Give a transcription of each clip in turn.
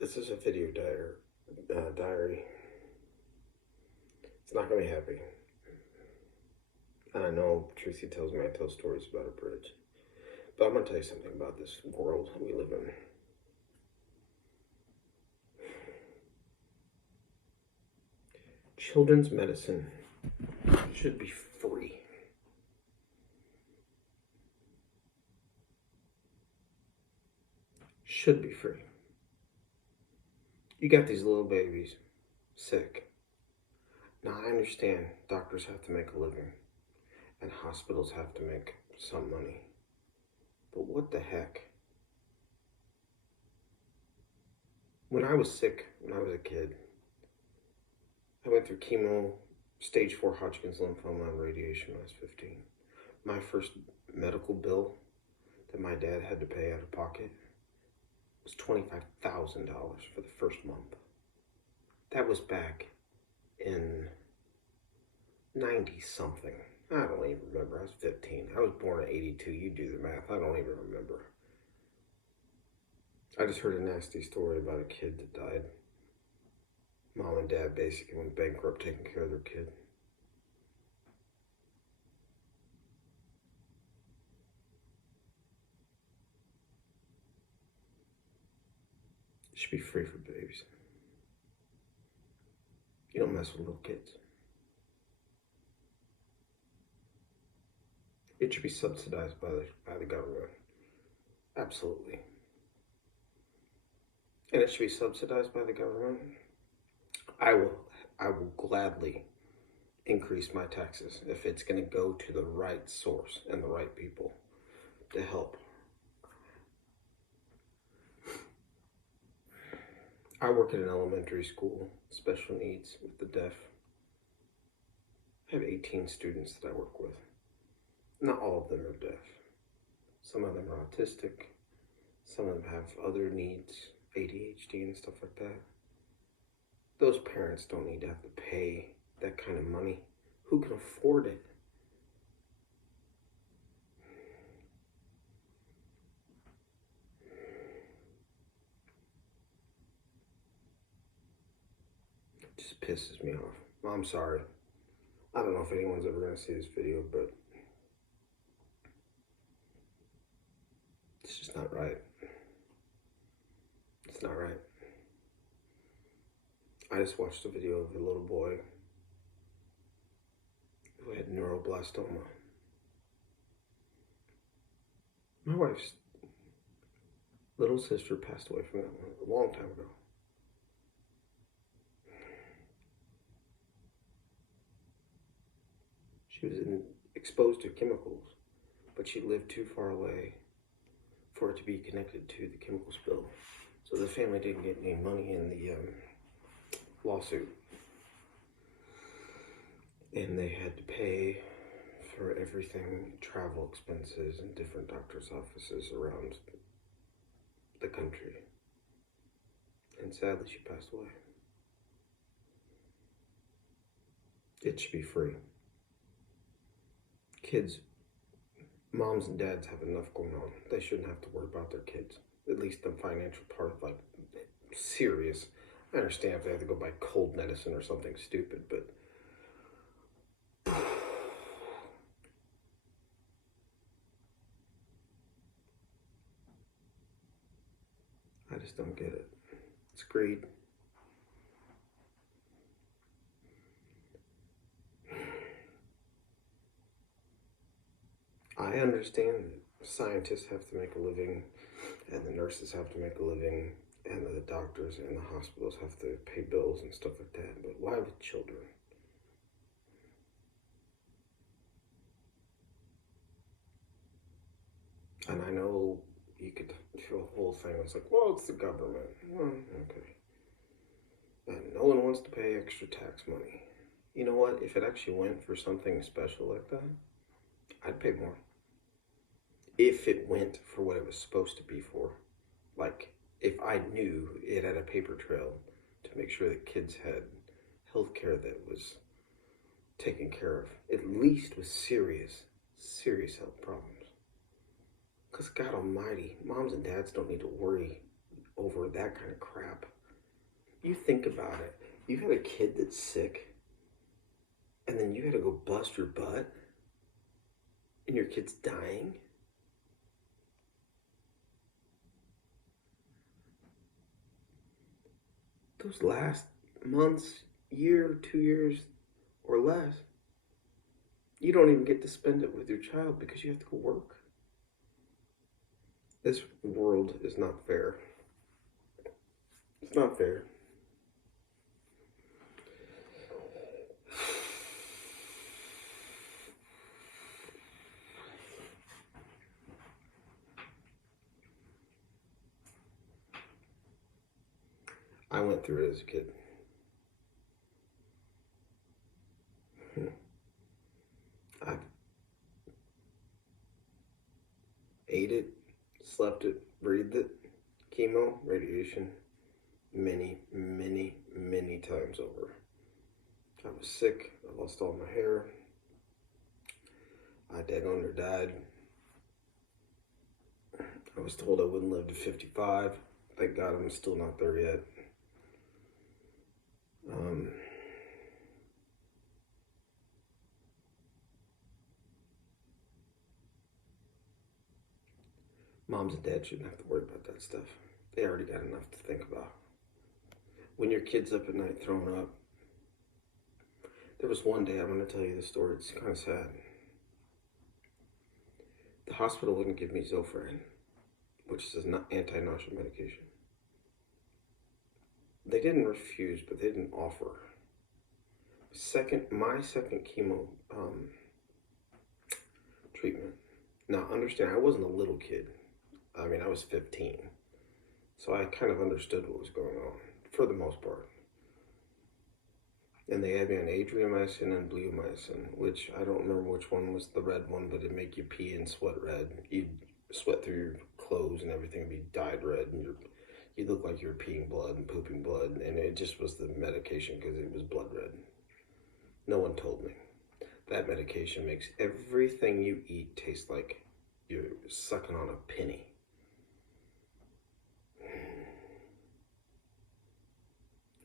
This is a video diary. It's not gonna be happy. And I know Tracy tells me I tell stories about a bridge. But I'm gonna tell you something about this world we live in. Children's medicine should be free. Should be free. You got these little babies sick. Now I understand doctors have to make a living and hospitals have to make some money. But what the heck? When I was sick, when I was a kid, I went through chemo, stage 4 Hodgkin's lymphoma, and radiation when I was 15. My first medical bill that my dad had to pay out of pocket was $25,000 for the first month. That was back in 90 something. I don't even remember. I was 15. I was born in 82. You do the math. I don't even remember. I just heard a nasty story about a kid that died. Mom and dad basically went bankrupt taking care of their kid. It should be free for babies. You don't mess with little kids. It should be subsidized by the government. Absolutely. And it should be subsidized by the government. I will gladly increase my taxes if it's going to go to the right source and the right people to help. I work at an elementary school, special needs with the deaf. I have 18 students that I work with. Not all of them are deaf. Some of them are autistic. Some of them have other needs, ADHD and stuff like that. Those parents don't need to have to pay that kind of money. Who can afford it? It just pisses me off. I'm sorry. I don't know if anyone's ever going to see this video, but it's just not right. It's not right. I just watched a video of a little boy who had neuroblastoma. My wife's little sister passed away from that a long time ago. She was exposed to chemicals, but she lived too far away for it to be connected to the chemical spill. So the family didn't get any money in the lawsuit. And they had to pay for everything, travel expenses and different doctor's offices around the country. And sadly, she passed away. It should be free. Kids, moms and dads have enough going on. They shouldn't have to worry about their kids. At least the financial part of serious. I understand if they have to go buy cold medicine or something stupid, but I just don't get it. It's greed. I understand that scientists have to make a living, and the nurses have to make a living, and the doctors and the hospitals have to pay bills and stuff like that, but why with children? And I know you could feel the whole thing. It's like, well, it's the government. Well, okay. And no one wants to pay extra tax money. You know what? If it actually went for something special like that, I'd pay more. If it went for what it was supposed to be for. Like, if I knew it had a paper trail to make sure that kids had health care that was taken care of, at least with serious health problems. Because God almighty, moms and dads don't need to worry over that kind of crap. You think about it. You have a kid that's sick, and then you gotta go bust your butt, and your kid's dying. Those last months, year, 2 years, or less, you don't even get to spend it with your child because you have to go work. This world is not fair. It's not fair. I went through it as a kid. I ate it, slept it, breathed it, chemo, radiation, many, many, many times over. I was sick, I lost all my hair, I daggone near died. I was told I wouldn't live to 55. Thank God I'm still not there yet. Moms and dads shouldn't have to worry about that stuff. They already got enough to think about. When your kid's up at night throwing up, there was one day, I'm going to tell you the story, it's kind of sad. The hospital wouldn't give me Zofran, which is an anti-nausea medication. They didn't refuse, but they didn't offer. My second chemo treatment. Now, understand, I wasn't a little kid. I mean, I was 15. So I kind of understood what was going on, for the most part. And they had me on adriamycin and bleomycin, which I don't remember which one was the red one, but it'd make you pee and sweat red. You'd sweat through your clothes and everything would be dyed red, and you look like you were peeing blood and pooping blood, and it just was the medication because it was blood red. No one told me. That medication makes everything you eat taste like you're sucking on a penny.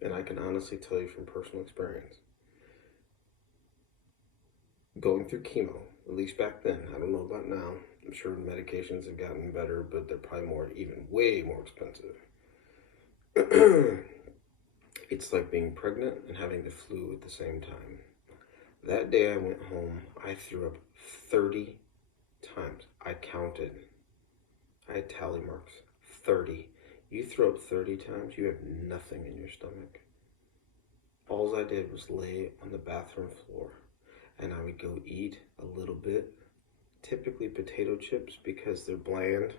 And I can honestly tell you from personal experience, going through chemo, at least back then, I don't know about now, I'm sure medications have gotten better, but they're probably way more expensive. It's like being pregnant and having the flu at the same time. That day I went home, I threw up 30 times. I counted. I had tally marks. 30. You throw up 30 times, you have nothing in your stomach. All I did was lay on the bathroom floor, and I would go eat a little bit, typically potato chips because they're bland,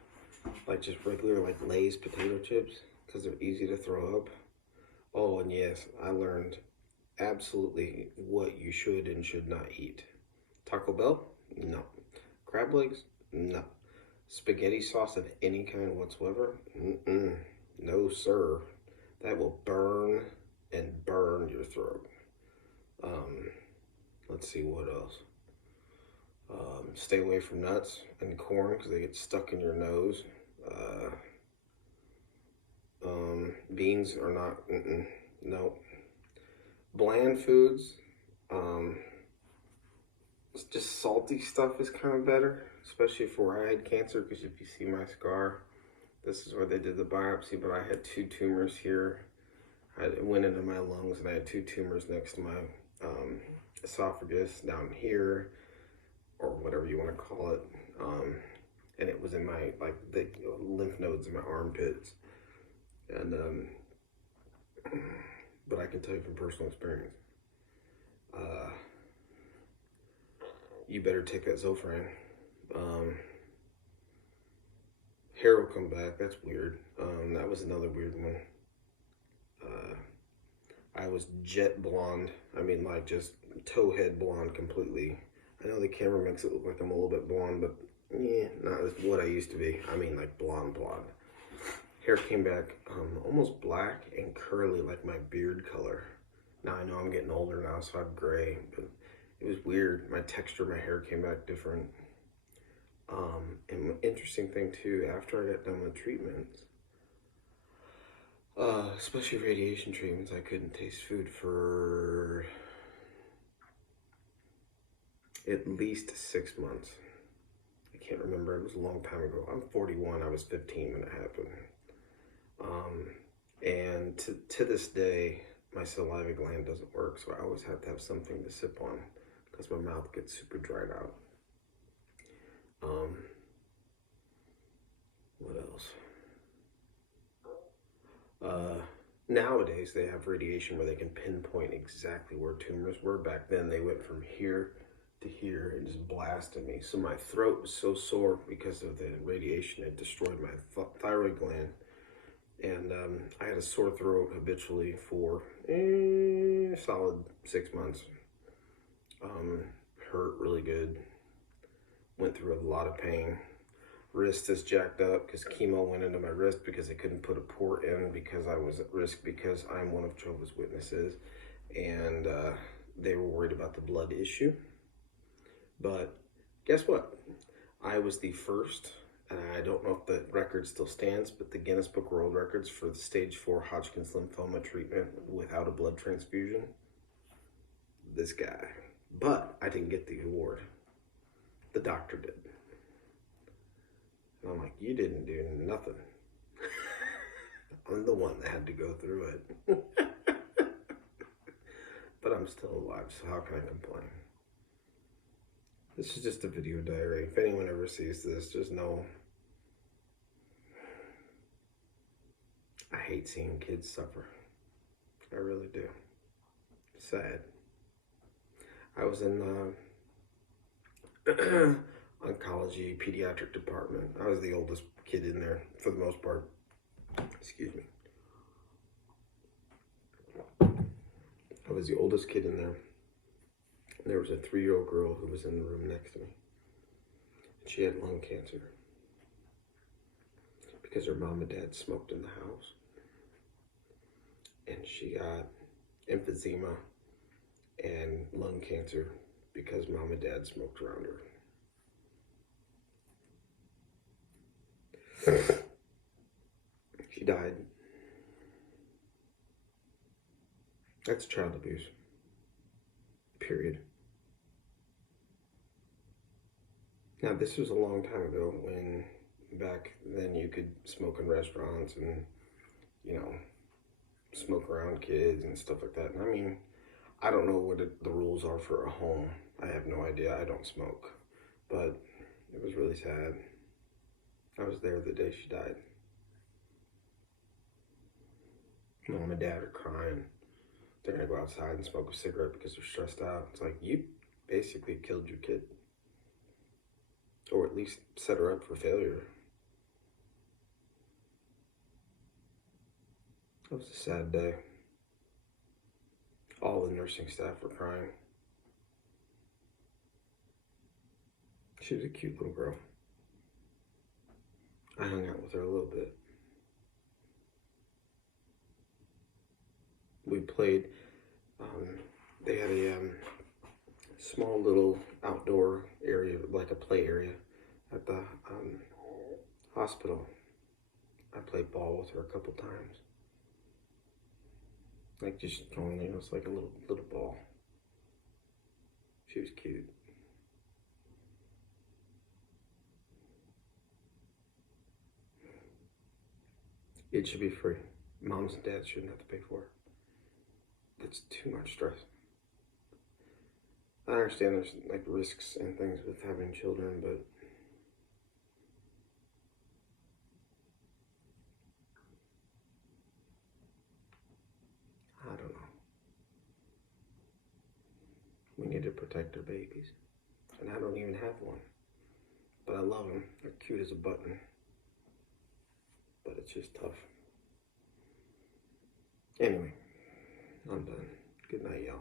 like just regular like Lay's potato chips because they're easy to throw up. Oh, and yes, I learned absolutely what you should and should not eat. Taco Bell? No. Crab legs? No. Spaghetti sauce of any kind whatsoever? No, sir. That will burn and burn your throat. Let's see what else. Stay away from nuts and corn because they get stuck in your nose. Beans are not, no. Bland foods, just salty stuff is kind of better, especially for where I had cancer, because if you see my scar, this is where they did the biopsy, but I had 2 tumors here. It went into my lungs, and I had 2 tumors next to my esophagus down here, or whatever you want to call it. And it was in my, like, the lymph nodes in my armpits. And, but I can tell you from personal experience, you better take that Zofran. Hair will come back. That's weird. That was another weird one. I was jet blonde. I mean, like, just towhead blonde completely. I know the camera makes it look like I'm a little bit blonde, but yeah, not as what I used to be. I mean, like, blonde. Hair came back almost black and curly, like my beard color. Now I know I'm getting older now, so I have gray, but it was weird. My texture, my hair came back different. And the interesting thing too, after I got done with treatments, Especially radiation treatments. I couldn't taste food for at least 6 months. I can't remember. It was a long time ago. I'm 41. I was 15 when it happened. And to this day, my saliva gland doesn't work, so I always have to have something to sip on because my mouth gets super dried out. What else? Nowadays, they have radiation where they can pinpoint exactly where tumors were. Back then, they went from here to here and just blasted me. So my throat was so sore because of the radiation. It destroyed my thyroid gland. And I had a sore throat habitually for a solid 6 months. Hurt really good. Went through a lot of pain. Wrist is jacked up because chemo went into my wrist because they couldn't put a port in because I was at risk because I'm one of Jehovah's Witnesses. And they were worried about the blood issue. But guess what? I was the first, and I don't know if the record still stands, but the Guinness Book of World Records for the stage 4 Hodgkin's lymphoma treatment without a blood transfusion. This guy. But I didn't get the award. The doctor did. And I'm like, you didn't do nothing. I'm the one that had to go through it. But I'm still alive, so how can I complain? This is just a video diary. If anyone ever sees this, just know I hate seeing kids suffer. I really do. Sad. I was in oncology pediatric department. I was the oldest kid in there for the most part. Excuse me. I was the oldest kid in there. There was a 3-year-old girl who was in the room next to me. She had lung cancer because her mom and dad smoked in the house. And she got emphysema and lung cancer because mom and dad smoked around her. She died. That's child abuse. Period. Now, this was a long time ago when back then you could smoke in restaurants and, you know, smoke around kids and stuff like that. And I mean, I don't know what the rules are for a home. I have no idea. I don't smoke. But it was really sad. I was there the day she died. Mom and dad are crying. They're gonna go outside and smoke a cigarette because they're stressed out. It's like, you basically killed your kid. Or at least set her up for failure. It was a sad day. All the nursing staff were crying. She was a cute little girl. I hung out with her a little bit. We played, they had a small little outdoor area, like a play area at the hospital. I played ball with her a couple times. Like just only, it was like a little ball. She was cute. It should be free. Moms and dads shouldn't have to pay for it. That's too much stress. I understand there's like risks and things with having children, but I don't know. We need to protect our babies. And I don't even have one. But I love them. They're cute as a button. But it's just tough. Anyway, I'm done. Good night, y'all.